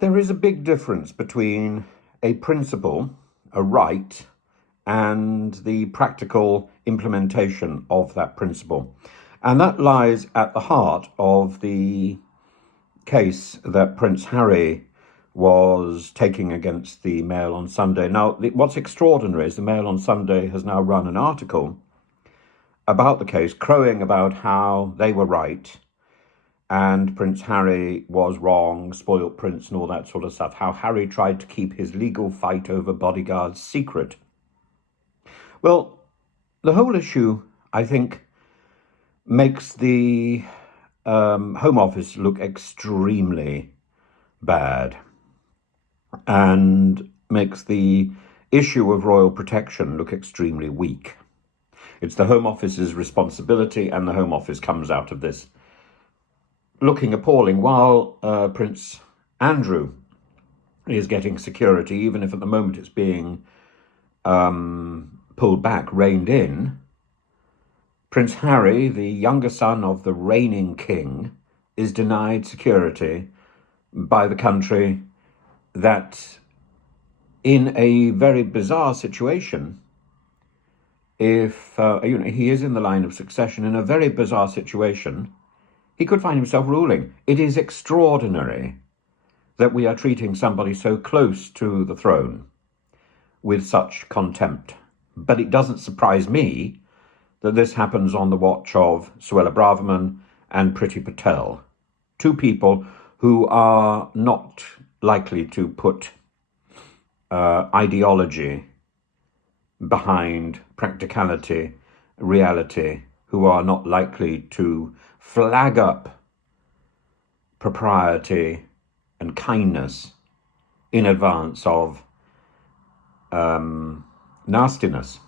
There is a big difference between a principle, a right, and the practical implementation of that principle. And that lies at the heart of the case that Prince Harry was taking against the Mail on Sunday. Now, what's extraordinary is the Mail on Sunday has now run an article about the case, crowing about how they were right and Prince Harry was wrong, spoilt prince and all that sort of stuff, how Harry tried to keep his legal fight over bodyguards secret. Well, the whole issue, I think, makes the Home Office look extremely bad and makes the issue of royal protection look extremely weak. It's the Home Office's responsibility, and the Home Office comes out of this looking appalling, while Prince Andrew is getting security, even if at the moment it's being pulled back, reined in. Prince Harry, the younger son of the reigning king, is denied security by the country that, in a very bizarre situation, if he is in the line of succession, in a very bizarre situation, he could find himself ruling. It is extraordinary that we are treating somebody so close to the throne with such contempt. But it doesn't surprise me that this happens on the watch of Suella Braverman and Priti Patel, two people who are not likely to put ideology behind practicality, reality, who are not likely to flag up propriety and kindness in advance of nastiness.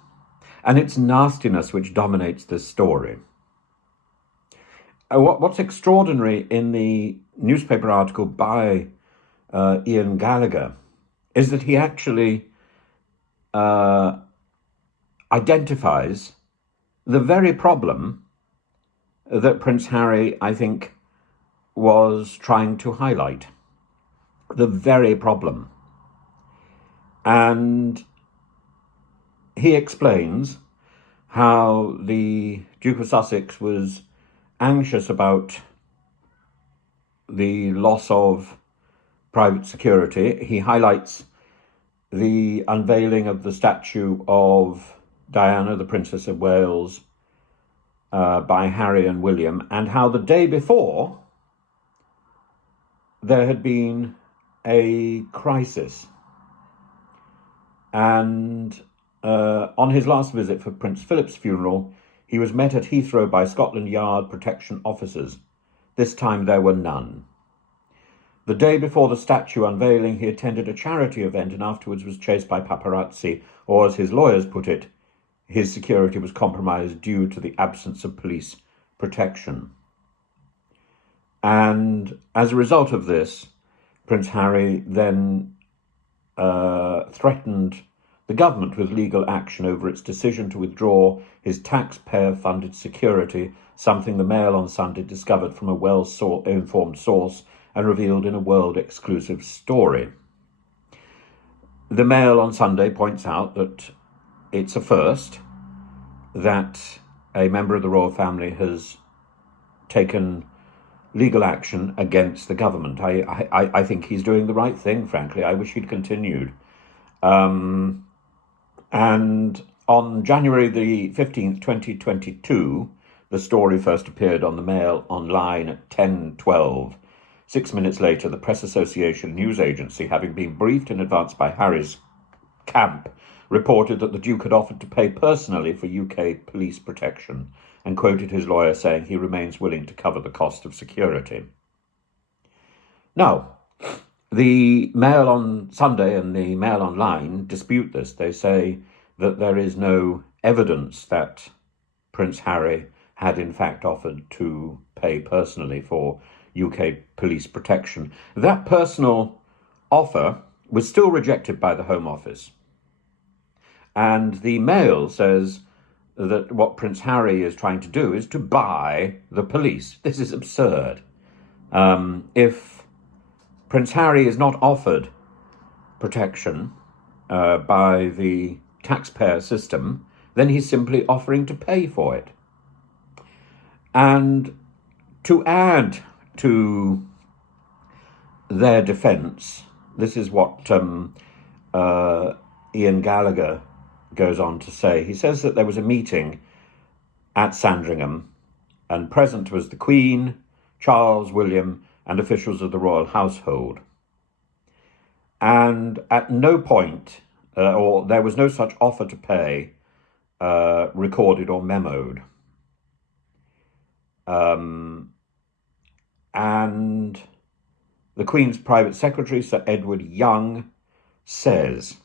And it's nastiness which dominates this story. What's extraordinary in the newspaper article by Ian Gallagher is that he actually identifies the very problem that Prince Harry, I think, was trying to highlight. The very problem. And he explains how the Duke of Sussex was anxious about the loss of private security. He highlights the unveiling of the statue of Diana, the Princess of Wales, by Harry and William, and how the day before there had been a crisis. And on his last visit for Prince Philip's funeral, he was met at Heathrow by Scotland Yard protection officers. This time there were none. The day before the statue unveiling, he attended a charity event and afterwards was chased by paparazzi, or as his lawyers put it, his security was compromised due to the absence of police protection. And as a result of this, Prince Harry then threatened the government with legal action over its decision to withdraw his taxpayer-funded security, something the Mail on Sunday discovered from a well-informed source and revealed in a world-exclusive story. The Mail on Sunday points out that it's a first that a member of the royal family has taken legal action against the government. I think he's doing the right thing, frankly. I wish he'd continued. And on January the 15th, 2022, the story first appeared on the Mail online at 10:12. 6 minutes later, the Press Association news agency, having been briefed in advance by Harry's camp, reported that the Duke had offered to pay personally for UK police protection and quoted his lawyer saying he remains willing to cover the cost of security. Now, the Mail on Sunday and the Mail Online dispute this. They say that there is no evidence that Prince Harry had in fact offered to pay personally for UK police protection. That personal offer was still rejected by the Home Office. And the Mail says that what Prince Harry is trying to do is to buy the police. This is absurd. If Prince Harry is not offered protection by the taxpayer system, then he's simply offering to pay for it. And to add to their defence, this is what Ian Gallagher goes on to say. He says that there was a meeting at Sandringham, and present was the Queen, Charles, William, and officials of the royal household. And at no point, or there was no such offer to pay recorded or memoed. And the Queen's private secretary, Sir Edward Young, says,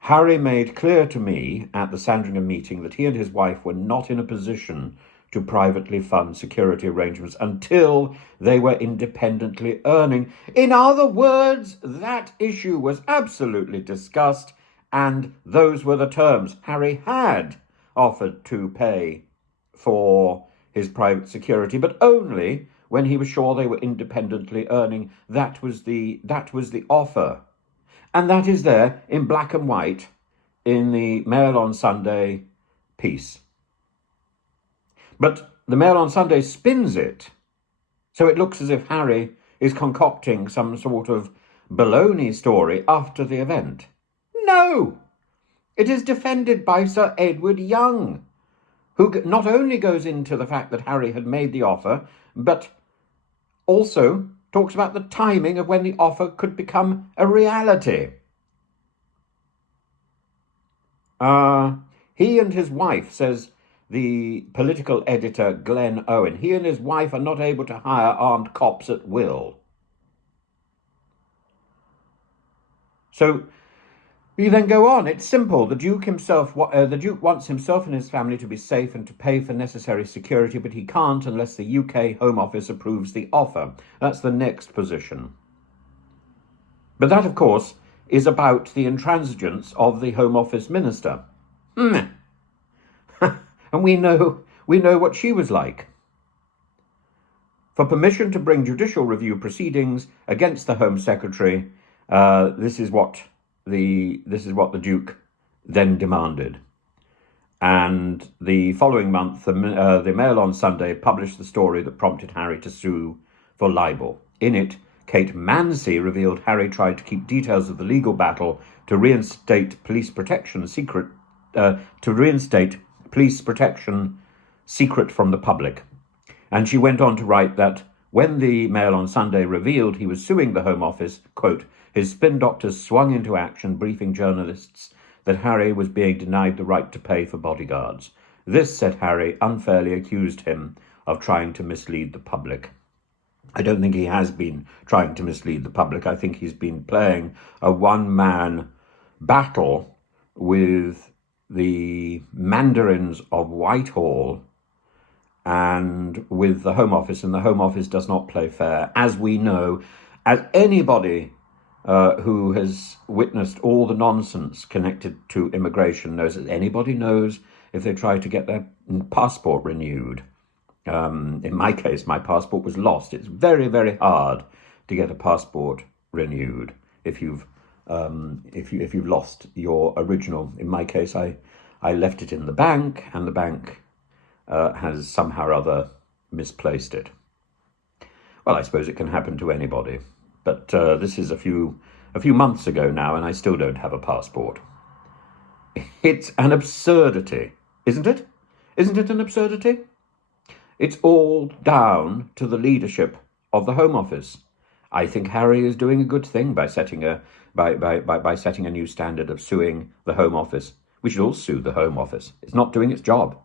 Harry made clear to me at the Sandringham meeting that he and his wife were not in a position to privately fund security arrangements until they were independently earning. In other words, that issue was absolutely discussed, and those were the terms. Harry had offered to pay for his private security, but only when he was sure they were independently earning. That was the offer. And that is there in black and white in the Mail on Sunday piece. But the Mail on Sunday spins it, so it looks as if Harry is concocting some sort of baloney story after the event. No! It is defended by Sir Edward Young, who not only goes into the fact that Harry had made the offer, but also talks about the timing of when the offer could become a reality. He and his wife, says the political editor Glenn Owen, he and his wife are not able to hire armed cops at will. So you then go on. It's simple. The Duke wants himself and his family to be safe and to pay for necessary security, but he can't unless the UK Home Office approves the offer. That's the next position. But that, of course, is about the intransigence of the Home Office minister. And we know what she was like. For permission to bring judicial review proceedings against the Home Secretary, this is what the Duke then demanded. And the following month, the Mail on Sunday published the story that prompted Harry to sue for libel. In it, Kate Mansi revealed Harry tried to keep details of the legal battle to reinstate police protection secret from the public. And she went on to write that when the Mail on Sunday revealed he was suing the Home Office, quote, his spin doctors swung into action, briefing journalists that Harry was being denied the right to pay for bodyguards. This, said Harry, unfairly accused him of trying to mislead the public. I don't think he has been trying to mislead the public. I think he's been playing a one-man battle with the mandarins of Whitehall and with the Home Office, and the Home Office does not play fair, as we know, as anybody who has witnessed all the nonsense connected to immigration knows, as anybody knows if they try to get their passport renewed. In my case, my passport was lost. It's very, very hard to get a passport renewed if you've lost your original. In my case, I left it in the bank, and the bank has somehow or other misplaced it. Well, I suppose it can happen to anybody, but this is a few months ago now, and I still don't have a passport. It's an absurdity, isn't it? Isn't it an absurdity? It's all down to the leadership of the Home Office. I think Harry is doing a good thing by setting a new standard of suing the Home Office. We should all sue the Home Office. It's not doing its job.